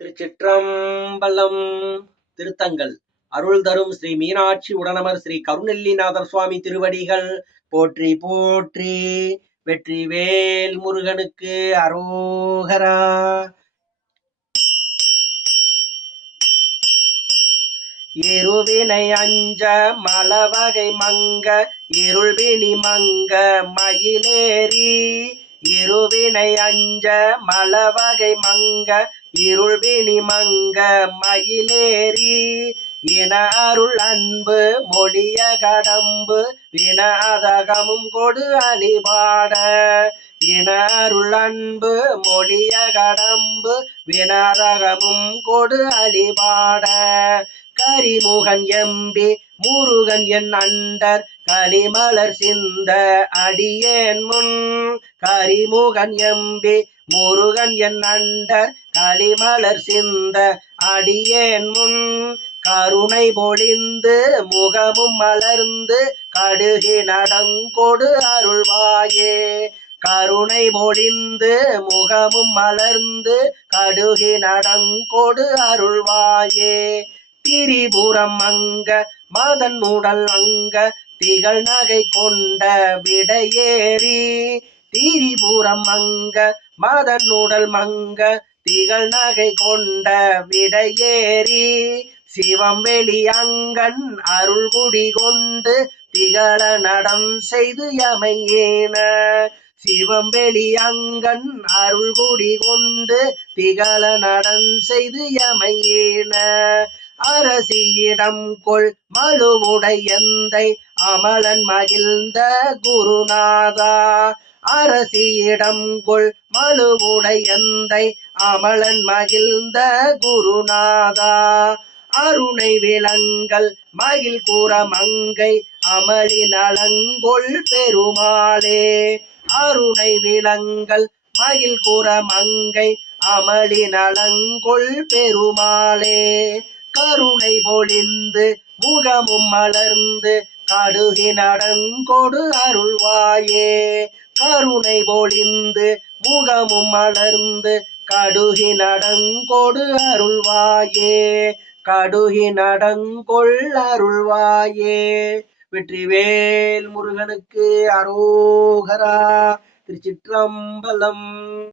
திருச்சிற்றம்பலம். திருத்தங்கள் அருள் தரும் ஸ்ரீ மீனாட்சி உடனமர் ஸ்ரீ கருநெல்லிநாதர் சுவாமி திருவடிகள் போற்றி போற்றி. வெற்றி வேல் முருகனுக்கு அரோகரா. இருவினை அஞ்ச மலவகை மங்க இருள்வினி மங்க மயிலேறி. இருவினை அஞ்ச மலவகை மங்க இருள்வினி மங்க மயிலேறி. இன அருள் அன்பு மொழிய கடம்பு வினாதகமும் கொடு அழிபாட. இன அருள் அன்பு மொழிய கடம்பு வினாதகமும் கொடு அழிபாட. கரிமுகன் எம்பி முருகன் என் அண்டர் கலிமலர் சிந்த அடியேன் முன். கரிமுகன் எம்பி முருகன் என் அண்டர் கலிமலர் சிந்த அடியேன் முன். கருணை பொழிந்து முகமும் மலர்ந்து கடுகி நடங்கொடு அருள்வாயே. கருணை பொழிந்து முகமும் மலர்ந்து கடுகி நடங்கொடு அருள்வாயே. திரிபுரம் அங்க மதன் உடல் அங்க திகழ் நகை கொண்ட விடையேறி. திரிபுரம் அங்க மதன் உடல் மங்க திகழ் நகை கொண்ட விடையேறி. சிவம் வெளி அங்கன் அருள்குடி கொண்டு திகழ நடம் செய்து யமையேன. சிவம் வெளி அங்கன் அருள்குடி கொண்டு திகழ நடம் செய்து யமையேன. அரசியிடம் கொள் மழுவுடை எந்தை அமலன் மகிழ்ந்த குருநாதா. அரசியிடம் கொள் மழுவுடை எந்தை அமலன் மகிழ்ந்த குருநாதா. அருணை விலங்கல் மகிழ் கூற மங்கை அமளி நலங்கொள் பெருமாளே. அருணை விலங்கல் மகிழ் கூற மங்கை அமளி நலங்கொள் பெருமாளே. கருணை பொழிந்து முகமும் மலர்ந்து கடுகி நடங்கொடு அருள்வாயே. கருணை பொழிந்து முகமும் மலர்ந்து கடுகி நடங்கொடு அருள்வாயே. கடுகி நடங்கொள் அருள்வாயே. வெற்றிவேல் முருகனுக்கு அரோகரா. திருச்சிற்றம்பலம்.